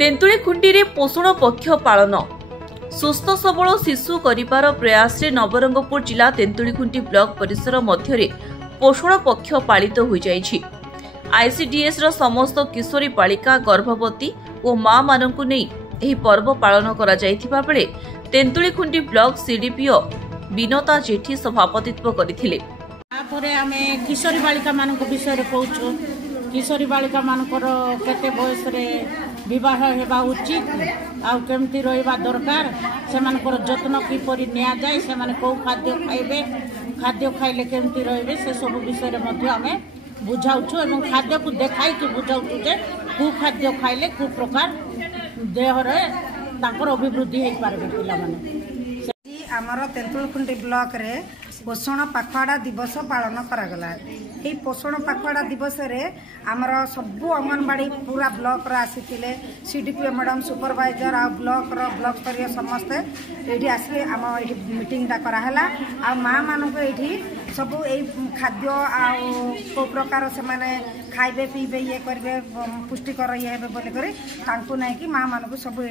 तेंतुळीखुंटी रे पोषण पक्ष पालन सुस्थ सबल शिशु करिबार प्रयास रे नवरंगपुर जिला तेंतुळीखुंटी ब्लॉक परिसर मध्य पोषण पक्ष पालित हो जाइछि। आईसीडीएस रो समस्त किशोरी बालिका गर्भवती और मां मानकु नै एही पर्व पालन करा जाइथिबा बेले तेंतुळीखुंटी ब्लॉक सीडीपीओ विनोता जेठी सभापतित्व करथिले। आफरे हमें किशोरी बालिका मानक विषय रे कहूछु। किशोरी बालिका मानकर केते बयस रे विवाह हेबा उचित आ केमती रहिबा दरकार से मानकर जत्न किपरि निया जाय से माने को खाद्य खाइबे खाद्य खाइले केमती रहिबे से सब विषय रे मध्ये हमें बुझाउछु एवं खाद्य को देखाई कि बुझाउछु जे को खाद्य खाइले को प्रकार देह रे ताकर अभिवृद्धि हे पारबे पिला माने। आमर तेंतुळीखुंटी ब्लॉक रे पोषण पखवाड़ा दिवस पालन करागला। ये पोषण पखवाड़ा दिवस रे आमर सबू अंगनवाड़ी पूरा ब्लॉक रो आसीथिले सीडीपीओ मैडम सुपरवाइजर आ ब्लॉक स्तरीय समस्ते ये आसले आम ये मीटिंग कराला। आ माँ मानक ये सब खाद्य आ प्रकार से माने खाइबे पीबे ये करेंगे पुष्टिकर ये बोलिक नहीं कि माँ मानक सब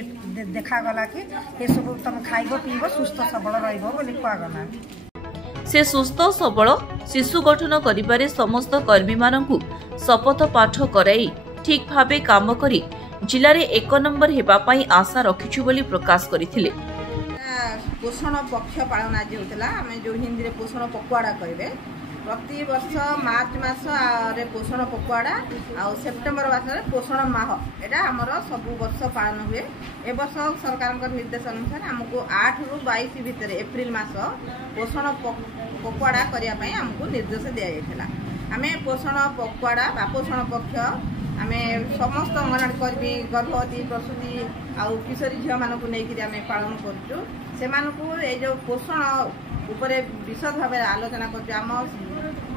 देखागला कि ये सब तुम खाइब पीब सुस्थ सबल रहा। से सुस्थ सबल शिशु गठन करिबारे समस्त कर्मी मानकु शपथ पाठ कराई ठीक भाबे काम करी जिले में 1 नंबर हेबा पई आशा रखिछु बोली प्रकाश करथिले। पोषण पक्ष पालन आज होता आम जो हिंदी में पोषण पखवाड़ा कहे प्रति वर्ष मार्च मास रे पोषण पखवाड़ा आ सेप्टेम्बर मास पोषण माह एटा हमर सब वर्ष पालन हुए। ए वर्ष सरकार निर्देश अनुसार हमको 8 रु 22 भितर एप्रिल मास पोषण पखवाड़ा करने हमको निर्देश दिया जाता। आम पोषण पखवाड़ा बा पोषण पक्ष आम समस्त अंगनवाड़ी कर्मी गर्भवती प्रसूति आउ किशोरी झील मानक नहीं आम पालन करूँ से जो पोषण उपरे विशद भाव आलोचना कर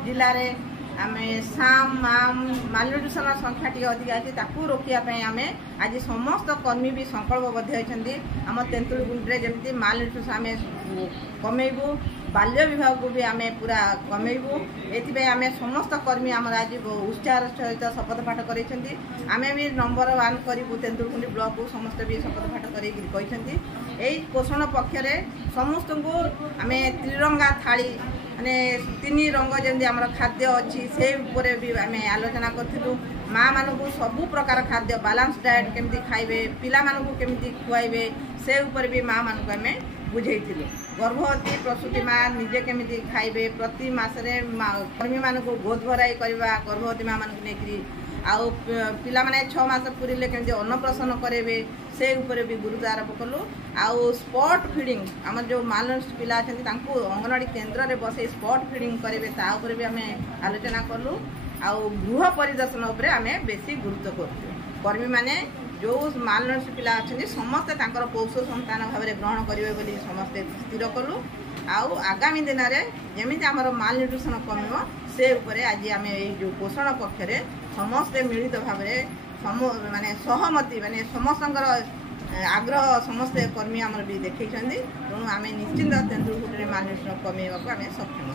जिले में आम साम माम मालन्यूट्रिशन संख्या टी अधिका अच्छी रोकने आम आज समस्त कर्मी भी संकल्पबद्ध होती आम तेंतुळीखुंटी जमी मालन्यूट्रिशन आम कमेबू बाल्य विवाह को भी आम पूरा कमेबू ये आम समस्त कर्मी आम आज उत्साह सहित शपथ पाठ करते आम भी नंबर 1 करूँ तेंतुळीखुंटी ब्लॉक को समस्त भी शपथ पाठ कर पोषण पक्ष समस्त को आम त्रिरंगा थाली माने 3 रंग जमी आम खाद्य अच्छी से भी आम आलोचना करूँ। माँ मानू सबू प्रकार खाद्य बालांस डाएट केमती खाइबे पिला मानू केमती खुआइबे से उपर भी माँ मानू आम बुझेइथिलु। गर्भवती प्रसूति माँ निजे केमिति खाइबे प्रति मासरे कर्मी मानक गोद भराई करवा गर्भवती माँ मानक नेकरी आउ पिला माने 6 मास पुरिले केमिति अन्नप्राशन करेबे से ऊपर भी गुरुत्व आरोप कलु। आउ स्पॉट फीडिंग आम जो मालनूट्रिशन पिला अछंती तांको अंगनवाड़ी केन्द्र रे बसे स्पॉट फीडिंग करेबे ता ऊपर भी आमे आलोचना कलु। आउ गृह परिदर्शन ऊपर आमे बेसी गुरुत्व करछु। कर्मी माने जो मालनूट्रिशन पिला अछंती समस्त तांकर पौष संतान भाव में ग्रहण करेंगे बोली समस्ते स्थिर कलु। आउ आगामी दिन में जमी आमर मालन्यूट्रिशन कम से उपरे आज आम जो पोषण पक्ष समस्ते मिलित भाव माने सहमति माने समस्त आग्रह समस्ते कर्मी आम भी देखते तेणु आम निश्चिंत तेंतुळीखुंटी मालन्यूट्रिशन कमेवा आम सक्षम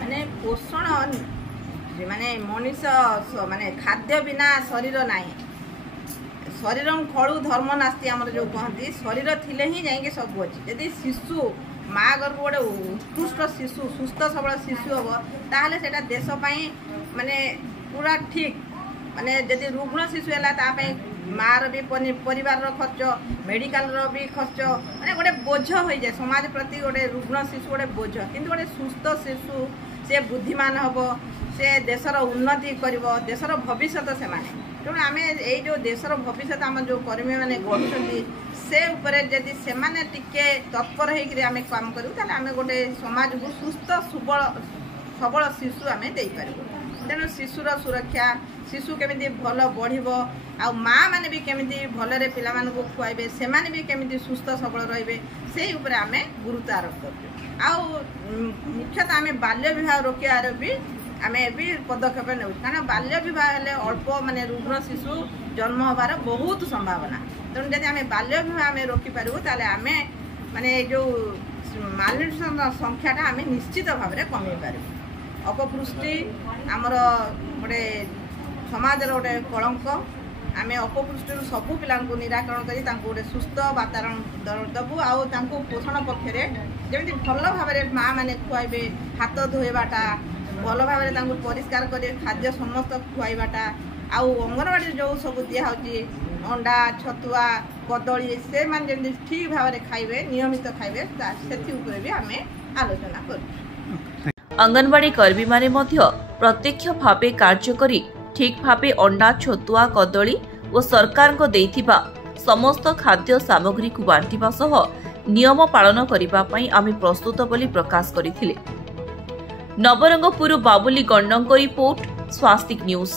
माने पोषण माने मनीष माने खाद्य बिना शरीर नाही शरीर खलु धर्म नास्ती आमर जो कहती शरीर थिले ही जाइए सब अच्छी जदि शिशु माँ गर्भ गोटे उत्कृष्ट शिशु सुस्थ सबल शिशु हम ताहले सेटा देश पाई माने पूरा ठीक माने जदि रुग्ण शिशु है मार भी परिवार खर्च मेडिकल भी खर्च माने गोटे बोझ हो जाए समाज प्रति गोटे रुग्ण शिशु गोटे बोझ किंतु गोटे सुस्थ शिशु से बुद्धिमान हम से देशर उन्नति कर देशर भविष्य से माने तेणु आम ये जो देशर भविष्य आम जो कर्मी मैंने गढ़ुं से उपरे जदि से माने टिके तत्पर होकर आम काम करूँ आम गोटे समाज को सुस्थ सबल शिशु आम दे पारू। तेणु शिशुर सुरक्षा शिशु केमिति भल बढ़िबो आ माँ माने भी केमिति भलरे पिला मानकु खुआइबे से माने भी केमिति सुस्थ सबल रहिबे से ऊपर आम गुरुत्व आरोप करछु। आ मुख्यतः आम बाल्य विवाह रोकिबार भी आम भी पदक्षेप नौ कारण बाल्य विवाह हेले अल्प माने रुग्ण शिशु जन्म होबार बहुत संभावना। तेणु जब आम बाल्य विवाह आम रोकिपारू ताले आम माने जो मालन्यूट्रिशन संख्याटा आम निश्चित भाव में कमे पारू। अपपुष्टि आमर गोटे समाज गोटे कलंक आम अपपुष्टि सबू पिला निराकरण कर गोटे सुस्थ वातावरण दबू आउ पोषण पक्ष जमी भल भाव माँ मैंने खुआबे हाथ धोवाटा भल भाव परिष्कार कर खाद्य समस्त खुआबाटा आउ अंगनवाड़ी जो सब दिखाई अंडा छतुआ कदली से माने जमी ठीक भाव में खाइबे नियमित खाइबे से भी आम आलोचना कर अंगनवाड़ी कर्मी माने मध्य प्रत्यक्ष भावे कार्य करी ठीक भावे अंडा छतुआ कदली और सरकार को देइथिबा समस्त खाद्य सामग्री को बांटिबा सह नियम पालन करिबा पई आमे प्रस्तुत बोली प्रकाश करिथिले। नवरंगपुर बाबुली गंडंक रिपोर्ट स्वास्तिक न्यूज।